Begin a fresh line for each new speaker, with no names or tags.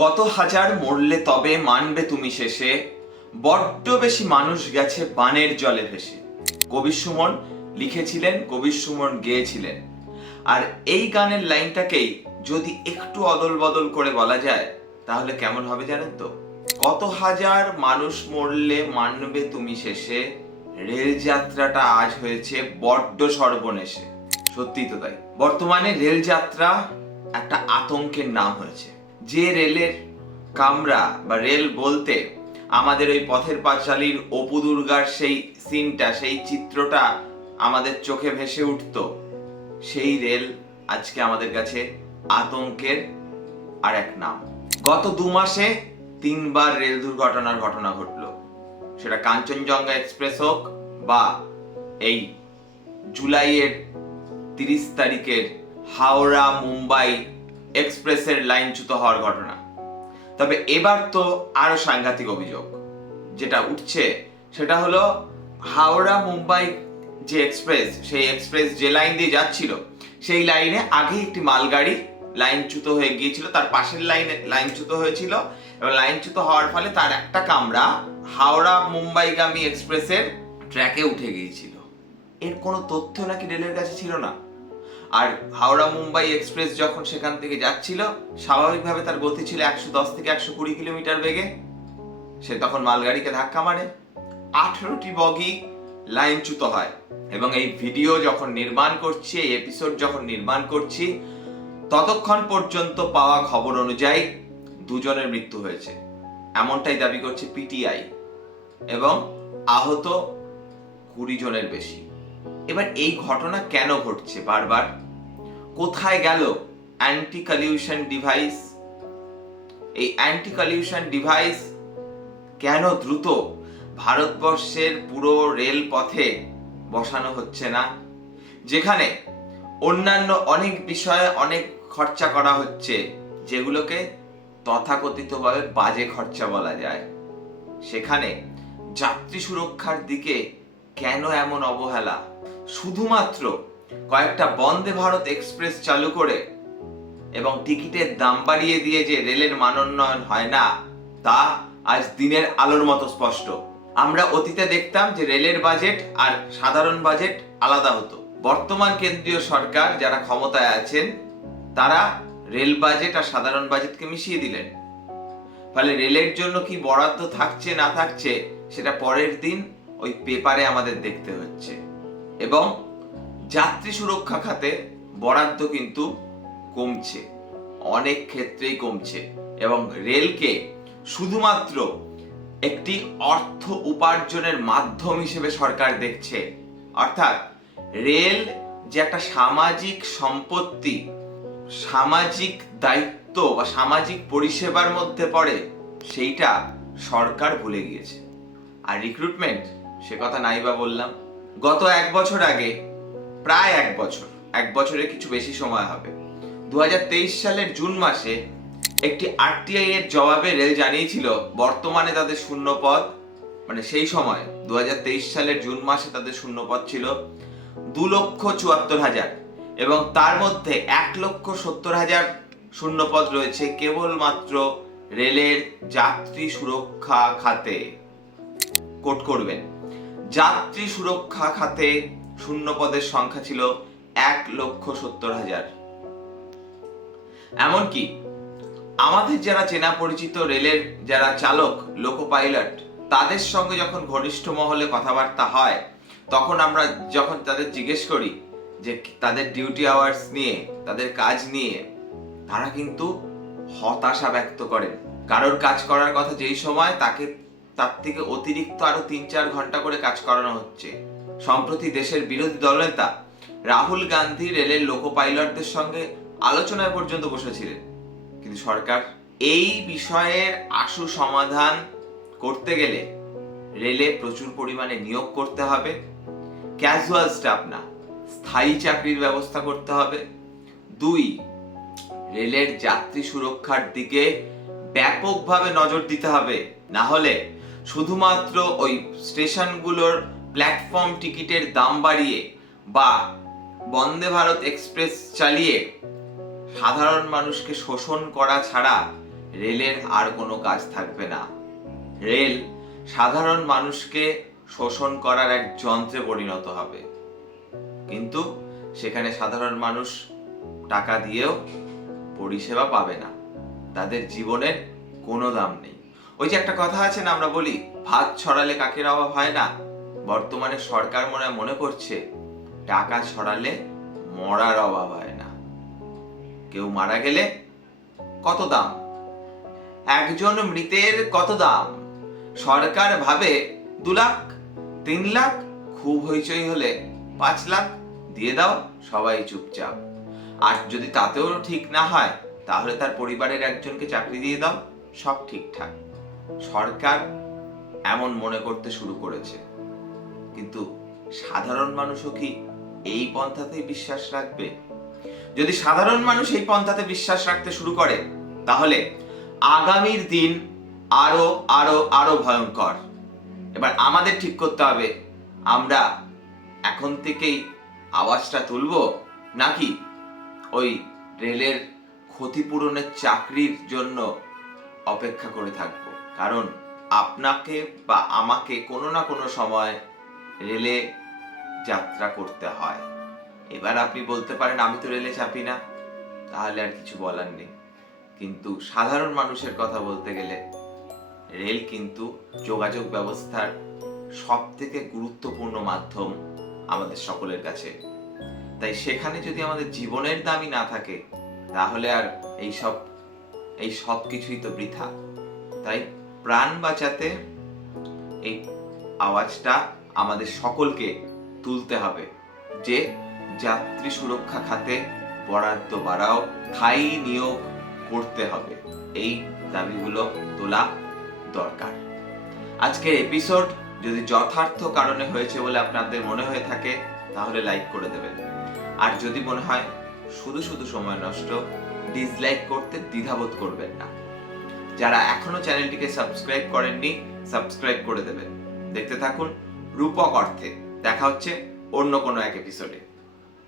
কত হাজার মরলে তবে মানবে তুমি শেষে? বড্ড বেশি মানুষ গেছে বানের জলে ভেসে। কবি সুমন লিখেছিলেন, কবি সুমন গেয়েছিলেন। আর এই গানের লাইনটাকেই যদি একটু অদল বদল করে বলা যায়, তাহলে কেমন হবে জানেন তো? কত হাজার মানুষ মরলে মানবে তুমি শেষে? রেল যাত্রাটা আজ হয়েছে বড্ড সর্বনেশে। সত্যি তো তাই। বর্তমানে রেল যাত্রা একটা আতঙ্কের নাম হয়েছে। যে রেলের কামরা বা রেল বলতে আমাদের ওই পথের পাঁচালীর অপু দুর্গার সেই সিনটা, সেই চিত্রটা আমাদের চোখে ভেসে উঠত। সেই রেল আজকে আমাদের কাছে আতঙ্কের আর এক নাম। গত দু মাসে তিনবার রেল দুর্ঘটনার ঘটনা ঘটলো। সেটা কাঞ্চনজঙ্ঘা এক্সপ্রেস হোক বা এই জুলাইয়ের তিরিশ তারিখের হাওড়া মুম্বাই এক্সপ্রেসের লাইনচ্যুত হওয়ার ঘটনা। তবে এবার তো আরও সাংঘাতিক অভিযোগ। যেটা উঠছে সেটা হলো, হাওড়া মুম্বাই যে এক্সপ্রেস, সেই এক্সপ্রেস যে লাইন দিয়ে যাচ্ছিল, সেই লাইনে আগে একটি মালগাড়ি লাইনচ্যুত হয়ে গিয়েছিল। তার পাশের লাইনে লাইনচ্যুত হয়েছিল এবং লাইনচ্যুত হওয়ার ফলে তার একটা কামরা হাওড়া মুম্বাইগামী এক্সপ্রেসের ট্র্যাকে উঠে গিয়েছিল। এর কোনো তথ্য নাকি রেলের কাছে ছিল না? আর হাওড়া মুম্বাই এক্সপ্রেস যখন সেখান থেকে যাচ্ছিল, স্বাভাবিকভাবে তার গতি ছিল একশো দশ থেকে একশো কুড়ি কিলোমিটার বেগে। সে তখন মালগাড়িকে ধাক্কা মারে। আঠেরোটি বগি লাইনচ্যুত হয় এবং এই ভিডিও যখন নির্মাণ করছি, এই এপিসোড যখন নির্মাণ করছি, ততক্ষণ পর্যন্ত পাওয়া খবর অনুযায়ী দুজনের মৃত্যু হয়েছে। এমনটাই দাবি করছে পিটিআই এবং আহত কুড়ি জনের বেশি। এবার এই ঘটনা কেন ঘটছে বারবার? কোথায় গেল অ্যান্টি কলিউশন ডিভাইস এই অ্যান্টি কলিউশন ডিভাইস কেন দ্রুত ভারতবর্ষের পুরো রেল পথে বসানো হচ্ছে না? যেখানে অন্যান্য অনেক বিষয়ে অনেক খরচা করা হচ্ছে, যেগুলোকে তথাকথিতভাবে বাজে খরচা বলা যায়। সেখানে যাত্রী সুরক্ষার দিকে কেন এমন অবহেলা? শুধুমাত্র কয়েকটা বন্দে ভারত এক্সপ্রেস চালু করে এবং টিকিটের দাম বাড়িয়ে দিয়ে যে রেলের মানোন্নয়ন হয় না, তা আজ দিনের আলোর মতো স্পষ্ট। আমরা অতীতে দেখতাম যে রেলের বাজেট আর সাধারণ বাজেট আলাদা হতো। বর্তমান কেন্দ্রীয় সরকার যারা ক্ষমতায় আছেন, তারা রেল বাজেট আর সাধারণ বাজেটকে মিশিয়ে দিলেন। ফলে রেলের জন্য কি বরাদ্দ থাকছে না থাকছে, সেটা পরের দিন ওই পেপারে আমাদের দেখতে হচ্ছে। এবং যাত্রী সুরক্ষা খাতে বরাদ্দ কিন্তু কমছে। অনেক ক্ষেত্রেই কমছে এবং রেলকে শুধুমাত্র একটি অর্থ উপার্জনের মাধ্যম হিসেবে সরকার দেখছে। অর্থাৎ রেল যে একটা সামাজিক সম্পত্তি, সামাজিক দায়িত্ব বা সামাজিক পরিষেবার মধ্যে পড়ে, সেইটা সরকার ভুলে গিয়েছে। আর রিক্রুটমেন্ট সে কথা নাই বা বললাম। গত এক বছর আগে, প্রায় এক বছর, এক বছরের কিছু বেশি সময় হবে। দু হাজার তেইশ সালের জুন মাসে একটি আরটিআই এর জবাবে রেল জানিয়েছিল, বর্তমানে তাদের শূন্য পদ মানে সেই সময় দু হাজার তেইশ সালের জুন মাসে তাদের শূন্য পদ ছিল দু লক্ষ চুয়াত্তর হাজার এবং তার মধ্যে এক লক্ষ সত্তর হাজার শূন্য পদ রয়েছে কেবলমাত্র রেলের যাত্রী সুরক্ষা খাতে। কোট করবেন। যাত্রী সুরক্ষা খাতে শূন্য পদের সংখ্যা ছিল এক লক্ষ সত্তর হাজার। এমনকি আমাদের যারা চেনা পরিচিত রেলের যারা চালক লোকো পাইলট তাদের সঙ্গে যখন ঘনিষ্ঠ মহলে কথাবার্তা হয়, তখন আমরা যখন তাদের জিজ্ঞেস করি যে তাদের ডিউটি আওয়ার্স নিয়ে, তাদের কাজ নিয়ে, তারা কিন্তু হতাশা ব্যক্ত করেন। কারোর কাজ করার কথা যেই সময় তাকে তার থেকে অতিরিক্ত আরও তিন চার ঘণ্টা করে কাজ করানো হচ্ছে। সম্প্রতি দেশের বিরোধী দলনেতা রাহুল গান্ধী রেলের লোকো পাইলটদের সঙ্গে আলোচনায় পর্যন্ত বসেছিলেন। কিন্তু সরকার এই বিষয়ের আশু সমাধান করতে গেলে রেলে প্রচুর পরিমাণে নিয়োগ করতে হবে। ক্যাজুয়াল স্টাফ না, স্থায়ী চাকরির ব্যবস্থা করতে হবে। দুই, রেলের যাত্রী সুরক্ষার দিকে ব্যাপকভাবে নজর দিতে হবে। না হলে শুধুমাত্র ওই স্টেশনগুলোর প্ল্যাটফর্ম টিকিটের দাম বাড়িয়ে বা বন্দে ভারত এক্সপ্রেস চালিয়ে সাধারণ মানুষকে শোষণ করা ছাড়া রেলের আর কোনো কাজ থাকবে না। রেল সাধারণ মানুষকে শোষণ করার এক যন্ত্রে পরিণত হবে। কিন্তু সেখানে সাধারণ মানুষ টাকা দিয়েও পরিষেবা পাবে না। তাদের জীবনের কোনো দাম নেই। ওই যে একটা কথা আছে না, আমরা বলি, ভাত ছড়ালে কাকের অভাব হয় না? বর্তমানে সরকার মনে মনে করছে, টাকা ছড়ালে মরার অভাব হয় না। কেউ মারা গেলে কত দাম? একজন মৃতের কত দাম? সরকার ভাবে দু লাখ, তিন লাখ, খুব হইচই হলে পাঁচ লাখ, দিয়ে দাও, সবাই চুপচাপ। আর যদি তাতেও ঠিক না হয়, তাহলে তার পরিবারের একজনকে চাকরি দিয়ে দাও, সব ঠিকঠাক। সরকার এমন মনে করতে শুরু করেছে। কিন্তু সাধারণ মানুষও কি এই পন্থাতেই বিশ্বাস রাখবে? যদি সাধারণ মানুষ এই পন্থাতে বিশ্বাস রাখতে শুরু করে, তাহলে আগামীর দিন আরও আরও আরও ভয়ঙ্কর। এবার আমাদের ঠিক করতে হবে, আমরা এখন থেকেই আওয়াজটা তুলব নাকি ওই রেলের ক্ষতিপূরণের চাকরির জন্য অপেক্ষা করে থাকব। কারণ আপনাকে বা আমাকে কোনো না কোনো সময় রেলে যাত্রা করতে হয়। এবার আপনি বলতে পারেন, আমি তো রেলে চাপি না। তাহলে আর কিছু বলার নেই। কিন্তু সাধারণ মানুষের কথা বলতে গেলে রেল কিন্তু যোগাযোগ ব্যবস্থার সব থেকে গুরুত্বপূর্ণ মাধ্যম আমাদের সকলের কাছে। তাই সেখানে যদি আমাদের জীবনের দামই না থাকে, তাহলে আর এই সব এই সব কিছুই তো বৃথা। তাই প্রাণ বাঁচাতে এই আওয়াজটা আমাদের সকলকে তুলতে হবে যে যাত্রী সুরক্ষা খাতে বরাদ্দ বাড়াও, স্থায়ী নিয়োগ করতে হবে। এই দাবিগুলো তোলা দরকার। আজকের এপিসোড যদি যথার্থ কারণে হয়েছে বলে আপনাদের মনে হয়ে থাকে, তাহলে লাইক করে দেবেন। আর যদি মনে হয় শুধু শুধু সময় নষ্ট ডিসলাইক করতে দ্বিধাবোধ করবেন না। যারা এখনও চ্যানেলটিকে সাবস্ক্রাইব করেননি সাবস্ক্রাইব করে দেবেন। দেখতে থাকুন রূপক অর্থে। দেখা হচ্ছে অন্য কোনো এক এপিসোডে